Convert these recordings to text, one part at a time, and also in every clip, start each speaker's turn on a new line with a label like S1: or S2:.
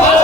S1: 와!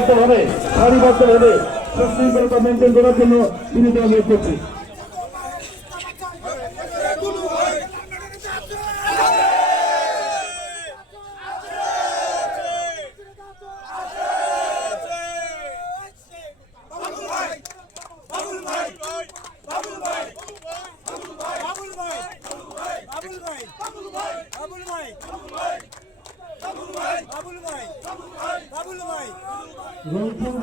S1: সন্দেহবদ্ধভাবে সারিবদ্ধভাবে সুশৃঙ্খলতা মেনটেন করার জন্য বিনীত অনুরোধ করছি
S2: বাবুল ভাই Gua.